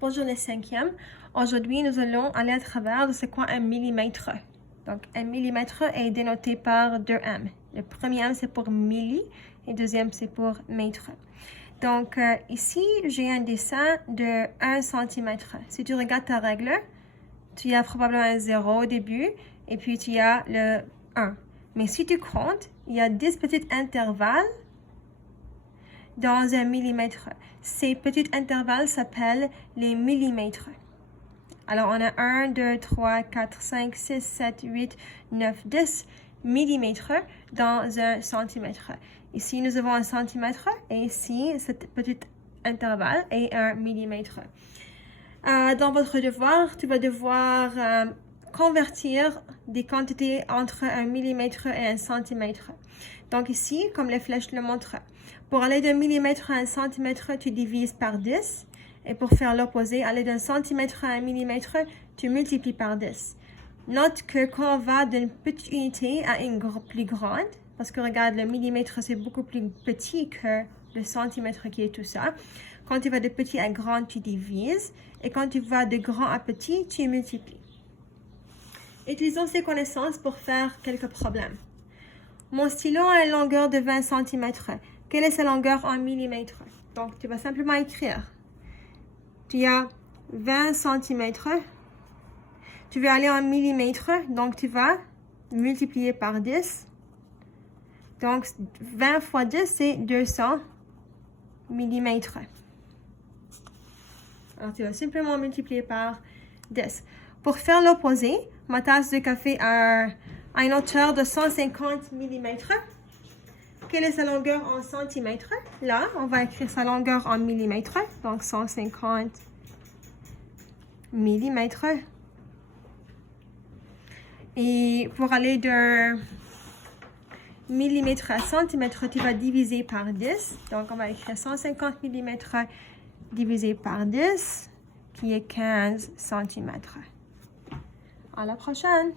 Bonjour les cinquièmes. Aujourd'hui, nous allons aller à travers de c'est quoi un millimètre. Donc, un millimètre est dénoté par 2 M. Le premier M, c'est pour milli et le deuxième, c'est pour mètre. Donc, ici, j'ai un dessin de 1 cm. Si tu regardes ta règle, tu as probablement un 0 au début et puis tu as le 1. Mais si tu comptes, il y a 10 petits intervalles dans un millimètre. Ces petits intervalles s'appellent les millimètres. Alors, on a 1, 2, 3, 4, 5, 6, 7, 8, 9, 10 millimètres dans un centimètre. Ici, nous avons un centimètre et ici, cet petit intervalle est un millimètre. Dans votre devoir, tu vas devoir convertir des quantités entre un millimètre et un centimètre. Donc ici, comme les flèches le montrent, pour aller d'un millimètre à un centimètre, tu divises par 10. Et pour faire l'opposé, aller d'un centimètre à un millimètre, tu multiplies par 10. Note que quand on va d'une petite unité à une plus grande, parce que regarde, le millimètre, c'est beaucoup plus petit que le centimètre qui est tout ça. Quand tu vas de petit à grand, tu divises. Et quand tu vas de grand à petit, tu multiplies. Utilisons ces connaissances pour faire quelques problèmes. Mon stylo a une longueur de 20 cm. Quelle est sa longueur en millimètres? Donc, tu vas simplement écrire. Tu as 20 cm. Tu veux aller en millimètres, donc tu vas multiplier par 10. Donc, 20 fois 10, c'est 200 millimètres. Alors, tu vas simplement multiplier par 10. Pour faire l'opposé, ma tasse de café a une hauteur de 150 mm. Quelle est sa longueur en centimètres? Là, on va écrire sa longueur en millimètres. Donc, 150 millimètres. Et pour aller de millimètre à centimètre, tu vas diviser par 10. Donc, on va écrire 150 mm divisé par 10, qui est 15 cm. À la prochaine!